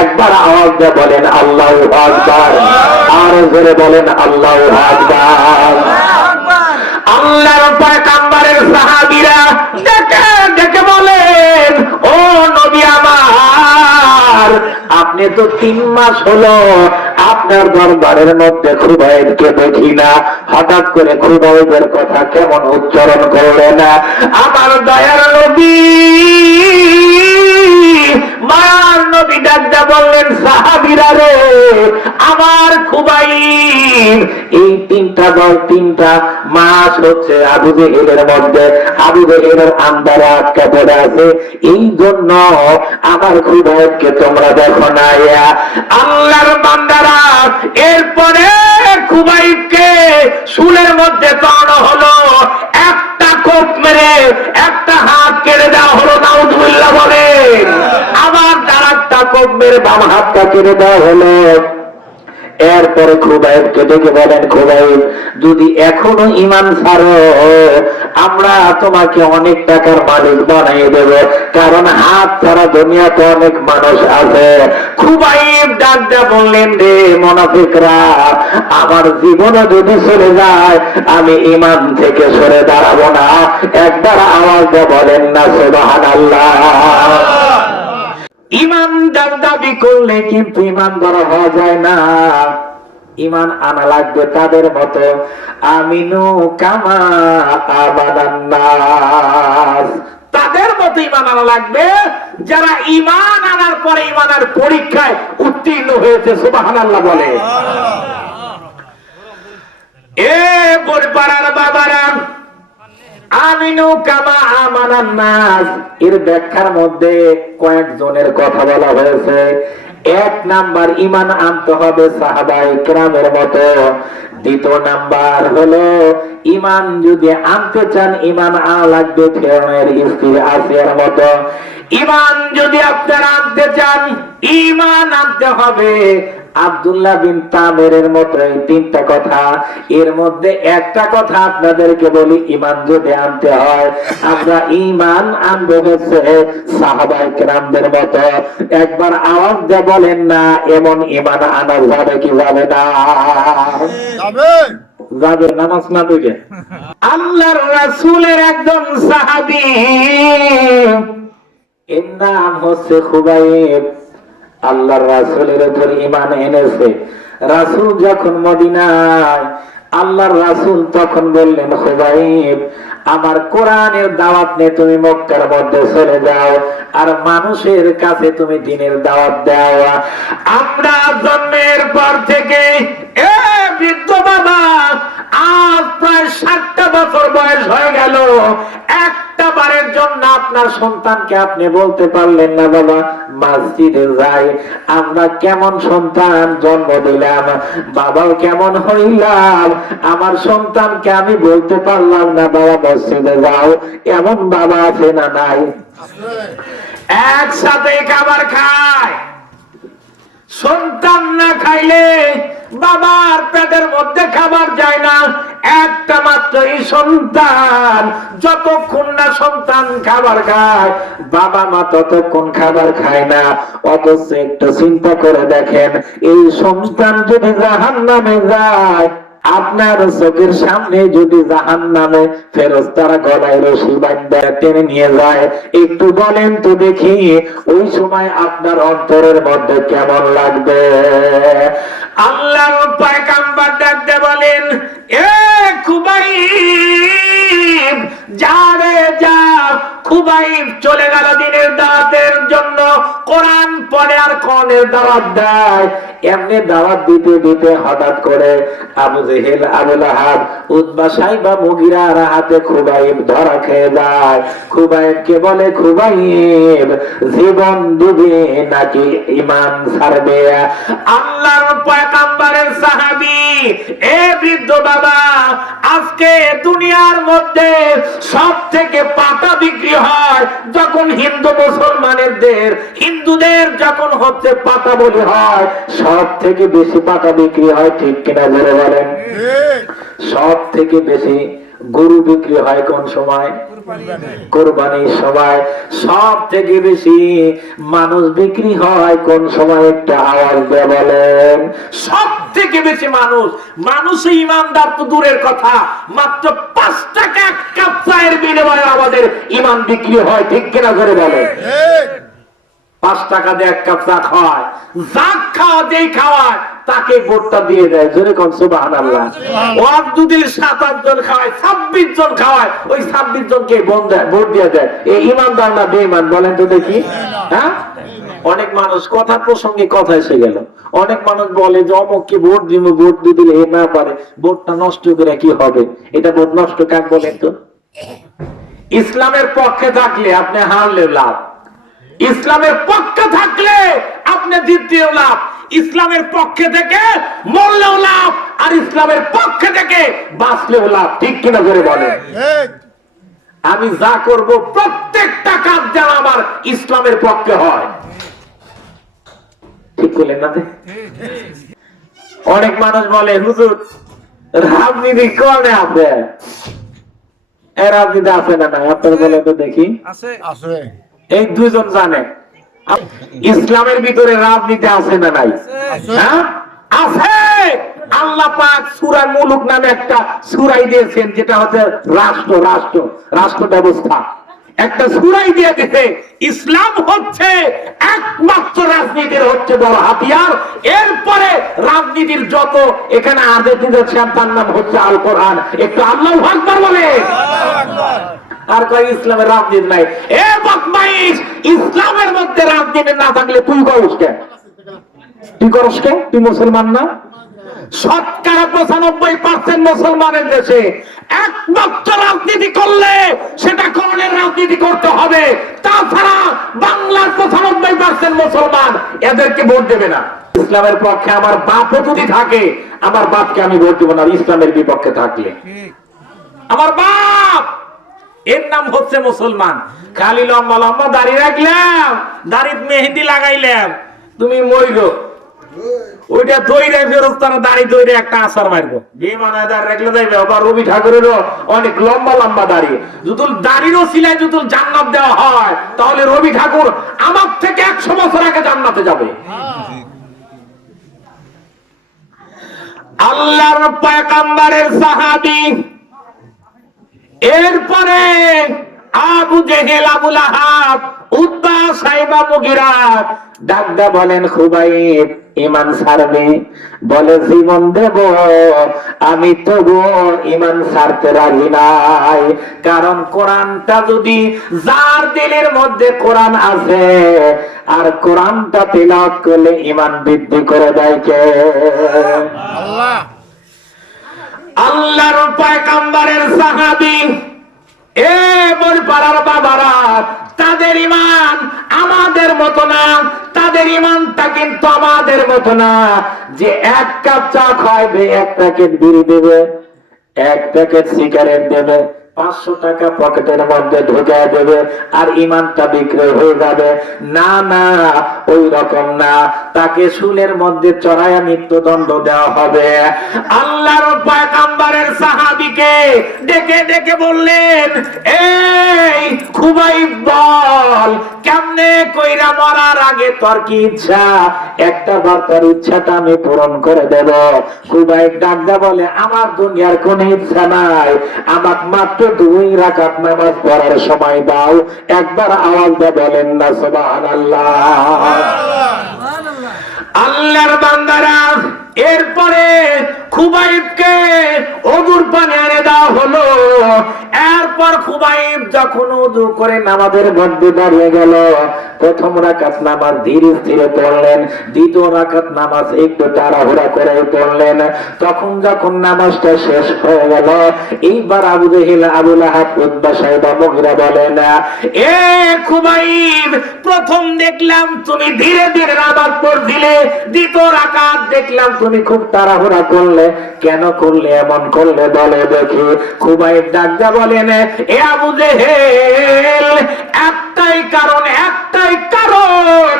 একবার আওয়াজ দিয়ে বলেন আল্লাহু আকবার, আর জোরে বলেন আল্লাহু আকবার। আল্লাহর পয়গম্বরের সাহাবীরা ডেকে ডেকে বলেন, ও নবী আমার, আপনি তো 3 মাস হলো আপনার দরবারের মধ্যে খুবাইবকে দেখি না, হঠাৎ করে খুবাইবের কথা কেমন উচ্চারণ করলেন না? আমার দয়ার নবী, মায়ার নবী ডাকতে বললেন, সাহাবীরা রে, আমার খুবাইব এই 3টা মাস হচ্ছে আবু জেহেলের মধ্যে, আবু জেহেলের আন্দারে আটকা পড়ে আছে, এই জন্য আমার খুবাইবকে তোমরা দেখো না। আল্লাহর বান্দারা, এরপরে খুবাইবকে শুলের মধ্যে চড়ানো হলো, একটা কোপ মেরে একটা হাত কেড়ে দেওয়া হলো, নাউযুবিল্লাহ বলেন। আবার আরেকটা কোপ মেরে বাম হাতটা কেড়ে দেওয়া হলো। এরপরে খুবাইবকে ডেকে বলেন, খুবাইব, যদি এখনো ঈমান ছাড়ো, আমরা তোমাকে অনেক টাকার মালিক বানিয়ে দেব, কারণ হাত ছাড়া দুনিয়াতে অনেক মানুষ আছে। খুবাইব ডাক দিয়ে বললেন, রে মুনাফিকরা, আমার জীবনে যদি চলে যায় আমি ঈমান থেকে সরে দাঁড়াবো না। একবার আওয়াজ দিয়ে বলেন না সুবহানাল্লাহ। ঈমানদার দাবি করলে কিন্তু ঈমানদার হওয়া যায় না, ঈমান আনা লাগবে তাদের মতো, আমিনু কামা আমানান নাস, তাদের মতো ঈমান আনা লাগবে যারা ঈমান আনার পরে ঈমানের পরীক্ষায় উত্তীর্ণ হয়েছে। সুবহানাল্লাহ বলে। এ বড়পাড়ার বাবারা, আমিনু কামা আমানান নাস, এর ব্যাখ্যার মধ্যে কয়েকজনের কথা বলা হয়েছে। 1 নাম্বার, ঈমান আনতে হবে সাহাবায়ে কেরামের মতো। 2 নাম্বার হলো, ঈমান যদি আনতে চান, ঈমান আনা লাগবে ফিরআউনের স্ত্রী আসিয়ার মতো। ঈমান যদি আপনারা আনতে চান, ঈমান আনতে হবে আব্দুল্লাহ বিন তামেরের মতো। এই 3টা কথা, এর মধ্যে একটা কথা আপনাদেরকে বলি, ঈমান যদি আনতে হয়, আমরা ঈমান আনবো হচ্ছে সাহাবায়ে কেরামদের মতো। একবার আওয়াজ দিয়ে বলেন না, এমন ঈমান আনা যাবে কি যাবে না? যাবে। নামাজ না পড়ে আল্লাহর রাসূলের একজন সাহাবী, এর নাম হচ্ছে খুবাইব। আল্লাহর রাসূলের উপর ঈমান এনেছে। রাসূল যখন মদিনায়, আল্লাহর রাসূল তখন বললেন, খুবাইব, আমার কোরআনের দাওয়াত নিয়ে তুমি মক্কার মধ্যে চলে যাও, আর মানুষের কাছে তুমি দ্বীনের দাওয়াত দাও। আমরা জন্মের পর থেকে, এ বৃদ্ধ বাবা, আজ প্রায় 60টা বছর বয়স হয়ে গেল, একটা বারের জন্য আপনার সন্তানকে আপনি বলতে পারলেন না, বাবা মসজিদে যাই। আমরা কেমন সন্তান জন্ম দিলাম, বাবাও কেমন হইলাম, আমার সন্তানকে আমি বলতে পারলাম না, বাবা মসজিদে যাও। এমন বাবা আছে না নাই? একসাথে খাবার খায়, সন্তান না খাইলে বাবার পেটের মধ্যে খাবার যায় না। একটা মাত্রই সন্তান, যতক্ষণ না সন্তান খাবার খায়, বাবা মা ততক্ষণ খাবার খায় না। অথচ একটু চিন্তা করে দেখেন, এই সন্তান যদি জাহান্নামে যায়, আপনার চোখের সামনে যদি জাহান্নামে ফেরেশতারা গলায় রশি বাঁধা টেনে নিয়ে যায়, একটু বলেন তো দেখি, ওই সময় আপনার অন্তরের মধ্যে কেমন লাগবে? আল্লাহর পয়গম্বর ডাকতে বলেন, এ খুবাইব, যা রে যা। খুবাইব চলে গেল দ্বীনের দাওয়াতের জন্য। কোরআন পড়ে আর কোরআনের দাওয়াত দেয়। এমনি দাওয়াত দিতে দিতে হঠাৎ করে আবু জেহেল, আবু লাহাব, উতবা, সাইবা, মুগিরার হাতে খুবাইব ধরা খেয়ে যায়। খুবাইবকে বলে, খুবাইব, জীবন দিবে নাকি ঈমান ছাড়বে? আল্লাহর পয়গম্বরের সাহাবী, এ বৃদ্ধ বাবা, আজকে দুনিয়ার মধ্যে সব থেকে পাতা বিক্রি হয় যখন হিন্দুদের যখন হচ্ছে পাতা বলি হয়, সব থেকে বেশি পাতা বিক্রি হয়, ঠিক কিনা বলে বলেন? সব থেকে বেশি গরু বিক্রি হয় কোন সময়? কোরবানির সময় সব থেকে বেশি মানুষ বিক্রি হয় কোন সময়? একটা আওয়াজ দিয়ে বলেন। সব থেকে বেশি মানুষ ইমানদার তো দূরের কথা, মাত্র 5 টাকা এক কাপ চায়ের বিনিময়ে আমাদের ইমান বিক্রি হয়, ঠিক কিনা করে বলেন? 5 টাকা দিয়ে এক কাপ চা খাওয়ায়, যাক খাওয়া যেই খাওয়ায় তাকে ভোটটা দিয়ে দেয়। জোরে কোন সুবহানাল্লাহ। ওয়াজ দুদিন 7-8 জন খাওয়ায়, 26 জন খাওয়ায়, ওই 26 জনকে ভোট দিয়ে দেয়। এই ইমানদার না বেঈমান বলেন তো দেখি? হ্যাঁ, অনেক মানুষ কথা প্রসঙ্গে কথা এসে গেল, অনেক মানুষ বলে যে অমুককে ভোট দিব, ভোট দিলে এ না পারে, ভোটটা নষ্ট করে কি হবে? এটা ভোট নষ্ট কাক বলেন তো? ইসলামের পক্ষে থাকলে আপনি হারলে লাভ, ইসলামের পক্ষে থাকলে আপনি জিতলেও লাভ, ইসলামের পক্ষে থেকে মরলেও লাভ, আর ইসলামের পক্ষে থেকে বাঁচলেও লাভ, ঠিক কিনা করে বলেন? আমি যা করব প্রত্যেকটা কাজ যেন আমার ইসলামের পক্ষে হয়, ঠিক করলেন না? অনেক মানুষ বলে হুজুর রাজনীতি করে আছে, রাজনীতি আছে না? আপনার বলে তো দেখি আছে। এই 2 জন জানে ইসলামের ভিতরে রাজনীতি আছে না নাই? হ্যাঁ আছে। আল্লাহ পাক সূরা মুলুক নামে একটা সূরাই দিয়েছেন, যেটা হচ্ছে রাষ্ট্র ব্যবস্থা, একটা সূরাই দিয়ে দিয়েছে। ইসলাম হচ্ছে একমাত্র রাজনীতির হচ্ছে বড় হাতিয়ার। এরপরে রাজনীতির যত এখানে আদেশ হচ্ছে তার নাম হচ্ছে আল কোরআন। একটু আল্লাহু আকবার বলে। আর কয় ইসলামের রাজনীতি নাই। এ বদমাইশ, ইসলামের মধ্যে রাজনীতি না থাকলে তুই করস কেন? তুই মুসলমান না? শতকরা 95% মুসলমানের দেশে একমাত্র রাজনীতি করলে সেটা কোরআনের রাজনীতি করতে হবে, তাছাড়া বাংলার 95% মুসলমান এদেরকে ভোট দেবে না। ইসলামের পক্ষে আমার বাপও যদি থাকে, আমার বাপকে আমি ভোট দেব না। ইসলামের বিপক্ষে থাকলে আমার বাপ, এর নাম হচ্ছে মুসলমান। খালি লম্বা লম্বা দাড়ি রাখলাম, দাড়িত মেহেন্দি লাগাইলাম, তুমি মইরো, ওইটা দইরে ফেরস্তারা দাড়ি দইরে একটা আসার মারবো। বেঈমানের দাড়ি রাখলে যাইবে। আবার রবি ঠাকুরেরও অনেক লম্বা লম্বা দাড়ি, যদি দাড়িরও সিলাই যদি জান্নাত দেওয়া হয়, তাহলে রবি ঠাকুর আমার থেকে 100 বছর আগে জান্নাতে যাবে। আল্লাহর পয়গম্বরের সাহাবী, এরপরে আবু জেহেল, আবু লাহাব, উতবা, সাইবা, মুগিরা ডাকদা বলেন খুবাইব ঈমান ছাড়বে? বলে জীবন দেব, আমি তবু ঈমান ছাড়তে রাজি নাই। কারণ কোরআনটা যদি, যার দিলের মধ্যে কোরআন আছে আর কোরআনটা তিলাওয়াত করলে ঈমান বৃদ্ধি করে দেয় কে? আল্লাহ। আল্লাহর পয়গম্বরের সাহাবী, এ মোর পাড়ার বাবারা, তাদের ঈমান আমাদের মতো না, তাদের ঈমানটা কিন্তু আমাদের মতো না। যে 1 কাপ চা খাইবে, 1 প্যাকেট বিড়ি দেবে, 1 প্যাকেট সিগারেট দেবে, 500 টাকা পকেটের মধ্যে ঢুকে দেবে, আর ঈমানটা বিক্রি হয়ে যাবে। না না, ওই রকম না, তাকে শুলের মধ্যে চড়াইয়া মৃত্যুদণ্ড দেওয়া হবে। আল্লাহর পয়গম্বরের সাহাবীকে ডেকে ডেকে বললেন, এই খুবাইব বল, কেমনে কইরা মরার আগে তোর কি ইচ্ছা? একটা বার তোর ইচ্ছাটা আমি পূরণ করে দেব। খুবাইব ডাকদা বলে, আমার দুনিয়ার কোনো ইচ্ছা নাই, আমাকে মাত্র 2 রাকাত নামাজ পড়ার সময় দাও। একবার আওয়াজ দিয়ে বলেন না সুবহানাল্লাহ। আল্লাহর বান্দারা, এরপরে খুবাইবকে ওযুর পানি এনে দেওয়া হলো। এরপর খুবাইব যখন ওযু করে নামাজের মধ্যে দাঁড়িয়ে গেল, 1ম রাকাত নামাজ ধীরে ধীরে পড়লেন, 2য় রাকাত নামাজ একটু তাড়াহুড়া করে পড়লেন। তখন যখন নামাজটা শেষ হয়ে গেল, এইবার আবু জেহেল, আবু লাহাব, উতবা, সাইবা, মুগিরা বলেন, এ খুবাইব, প্রথম দেখলাম তুমি ধীরে ধীরে নামাজ পড়ছিলে, 2য় রাকাত দেখলাম তুমি খুব তাড়াহুড়া করলে, কেন করলে, এমন করলে বলে দেখি। খুবাইব ডাকতে বলেন, এ আবু জেহেল, একটাই কারণ, একটাই কারণ,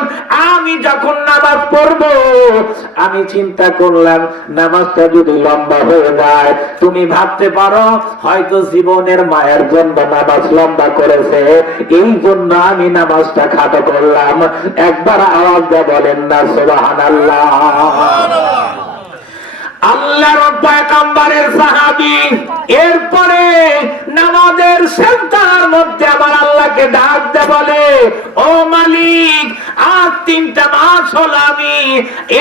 আমি যখন নামাজ পড়বো আমি চিন্তা করলাম নামাজটা যদি লম্বা হয়ে যায়, তুমি ভাবতে পারো হয়তো জীবনের মায়ের জন্য নামাজ লম্বা করেছে, এই জন্য আমি নামাজটা খাটো করলাম। একবার আওয়াজ দিয়ে বলেন না সুবহানাল্লাহ। আল্লাহর পয়গম্বরের সাহাবী এরপরে নামাজের সেজদার মধ্যে আমার আল্লাহকে ডাক দিয়ে বলে, ও মালিক, আজ 3টা মাস হলো আমি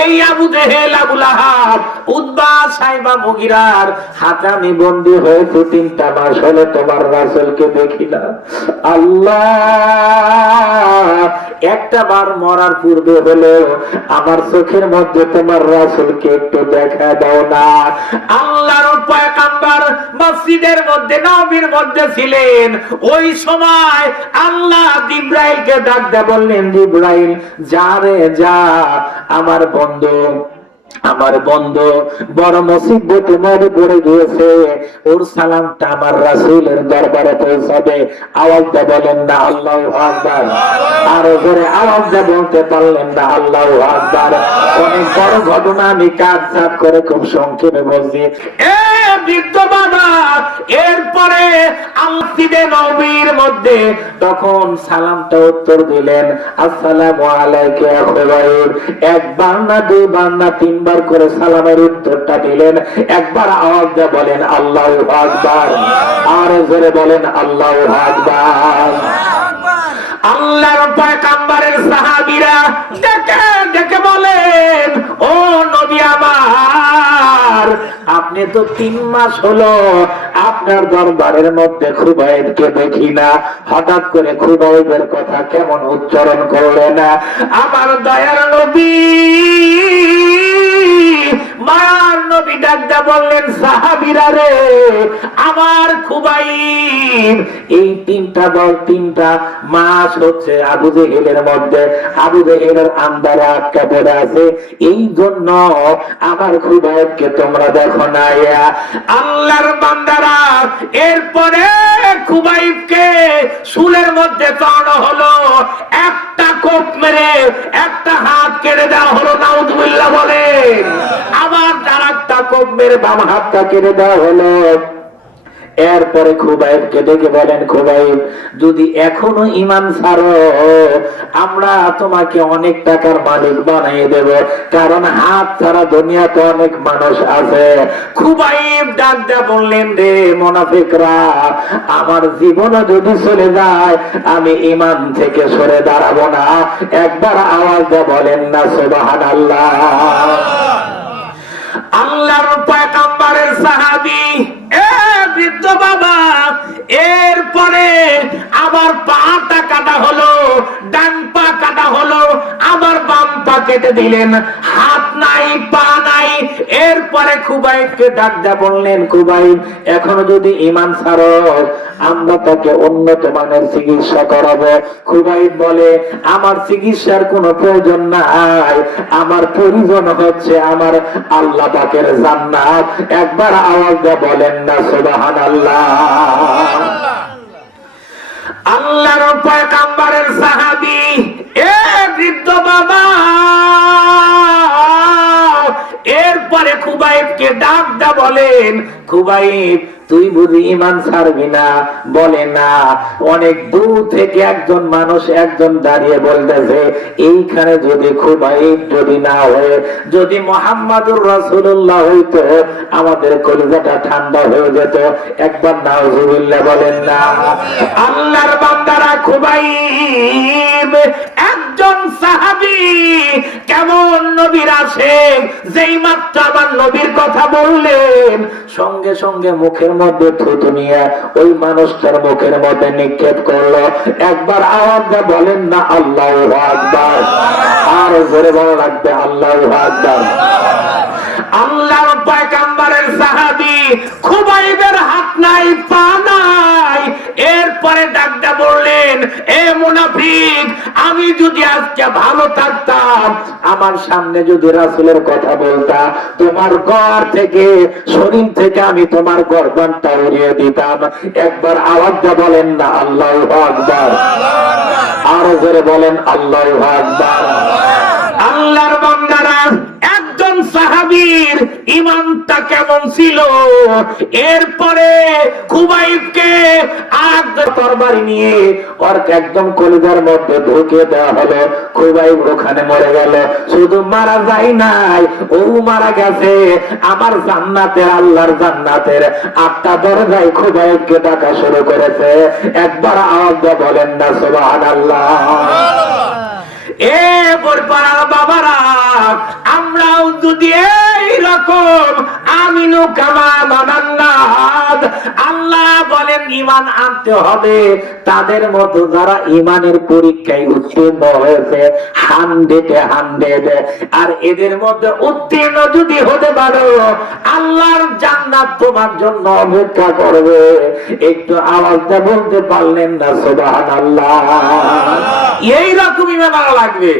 এই আবু জেহেল, আবু লাহাব, উতবা, সাইবা, মুগিরার হাতে আমি বন্দী হয়েছি। 3টা মাস হলো তোমার রাসূলকে দেখি না। আল্লাহ, একটা বার মরার পূর্বে হলো আমার চোখের মধ্যে তোমার রাসূলকে একটু দেখা দাও না। আল্লাহর পয়গম্বর মসজিদের মধ্যে, নবীর মধ্যে ছিলেন। ওই সময় আল্লাহ জিবরাইলকে ডাক দিয়ে বললেন, জিবরাইল, যা রে যা, আমার বন্ধু বড় মুসিবতে মধ্যে পড়ে গিয়েছে, ওর সালামটা আমার রাসূলের দরবারে পৌঁছাবে। আওয়াজ দিয়ে বলেন না আল্লাহু আকবার। আরো জোরে আওয়াজ দিয়ে বলতে পারলেন না আল্লাহু আকবার। অনেক বড় ঘটনা, আমি কাজ করে খুব সংক্ষেপে বলছি। বৃদ্ধ বাবা এরপরে মসজিদে নববীর মধ্যে তখন সালামটা উত্তর দিলেন, আসসালামু আলাইকা ইয়া খুবাইব। একবার না, দুইবার না, 3বার করে সালামের উত্তরটা দিলেন। একবার আওয়াজ দিয়ে বলেন আল্লাহু আকবার। আর জোরে বলেন আল্লাহু আকবার। আল্লাহর পয়গম্বরের সাহাবীরা দেখে দেখে বলেন, ও নবী আমার, আপনি তো 3 মাস হলো আপনার দরবারের মধ্যে খুবাইবকে দেখি না, হঠাৎ করে খুবাইবের কথা কেমন উচ্চারণ করলেন না? আমার দয়ার নবী, মায়ার নবী ডাকতে বললেন, সাহাবীরা রে, আমার খুবাইব এই 3টা মাস হচ্ছে আবু জেহেলের মধ্যে, আবু জেহেলের আন্দারে আটকা পড়ে আছে, এই জন্য আমার খুবাইবকে তোমরা দেখো না। আল্লাহর বান্দারা এরপরে খুবাইবকে শুলের মধ্যে চড়ানো হলো, একটা কোপ মেরে একটা হাত কেটে দেওয়া হলো, নাউযুবিল্লাহ বলেন। আবার আরেকটা কোপ মেরে বাম হাতটা কেটে দেওয়া হলো। এরপরে খুবাইবকে ডেকে বলেন, খুবাইব, যদি এখনো ঈমান ছাড়ো, আমরা তোমাকে অনেক টাকার মালিক বানিয়ে দেব, কারণ হাত ছাড়া দুনিয়াতে অনেক মানুষ আছে। খুবাইব ডাক দিয়ে বললেন, রে মুনাফিকরা, আমার জীবন যদি চলে যায় আমি ঈমান থেকে সরে দাঁড়াবো না। একবার আওয়াজ দিয়ে বলেন না সুবহানাল্লাহ। আল্লাহর পয়গম্বরের সাহাবী বৃদ্ধ বাবা এরপরে আবার পাটা কাটা হলো, ডান পা কাটা হলো, আবার বাম পা কেটে দিলেন, হাত নাই, পা নাই। এরপরে খুবাইবকে ডাক দিয়ে বললেন, খুবাইব, এখনো যদি ঈমান ছাড়ো, আমরা তাকে উন্নত মানের চিকিৎসা করাবো। খুবাইব বলে, আমার চিকিৎসার কোনো প্রয়োজন নাই, আমার প্রয়োজন হচ্ছে আমার আল্লাহ পাকের জান্নাত। একবার আওয়াজ দিয়ে বলেন না সুবহানাল্লাহ। আল্লাহর পয়গম্বরের সাহাবী বৃদ্ধ বাবা এরপরে খুবাইবকে ডাক দা বলেন, খুবাইব, তুই বুঝি ঈমান ছাড়বি না? বলে না। অনেক দূর থেকে একজন মানুষ দাঁড়িয়ে বলতেছে, এইখানে যদি খুবাইব যদি না হয়ে যদি মুহাম্মাদুর রাসূলুল্লাহ হইতো, আমাদের কলিজাটা ঠান্ডা হয়ে যেত। একবার নাউযুবিল্লাহ বলেন না। আল্লাহর বান্দারা, খুবাইব একজন সাহাবী, কেমন নবীর আশিক, যেই মাত্র আমার নবীর কথা বললেন, সঙ্গে সঙ্গে মুখের মধ্যে থুতু নিয়ে ওই মানুষটার মুখের মধ্যে নিক্ষেপ করলো। একবার আওয়াজ দিয়ে বলেন না আল্লাহু আকবার। আর জোরে বলা লাগবে আল্লাহু আকবার। আল্লাহর পয়গম্বরের সাহাবী খুবাইবের হাত নাই, পা নাই। এরপরে ডাকটা বললেন, এ এ মুনাফিক, আমি যদি আজকে ভালো থাকতাম, আমার সামনে যদি রাসূলের কথা বলতা, তোমার ঘর থেকে, শরীর থেকে আমি তোমার গর্দানটা উড়িয়ে দিতাম। একবার আওয়াজ দিয়ে বলেন না আল্লাহু আকবার। আরো জোরে বলেন আল্লাহু আকবার। আল্লাহর বান্দারা, একজন সাহাবীর ঈমানটা কেমন ছিল, এরপরে খুবাইবকে আগ তরবারি নিয়ে ওর একদম কলিজার মধ্যে ঢুকে দেওয়া হলো। খুবাইব ওখানে মরে গেল। শুধু মারা যায় নাই, ও মারা গেছে আমার জান্নাতের, আল্লাহর জান্নাতের 8টা দরজায় খুবাইবকে ডাকা শুরু করেছে। একবার আওয়াজ দিয়ে বলেন না সুবহানাল্লাহ। এ বরপাড়ার বাবারা, আমরাও যদি এইরকম আমিনু কামা মানান্নাস, আল্লাহ বলেন ঈমান আনতে হবে তাদের মতো যারা ঈমানের পরীক্ষায় উত্তীর্ণ হয়েছে 100-100। আর এদের মধ্যে উত্তীর্ণ যদি হতে পারো, আল্লাহর জান্নাত তোমার জন্য অপেক্ষা করবে। একটু আওয়াজটা বলতে পারলেন না সুবহানাল্লাহ। এইরকম ঈমান লাগবে।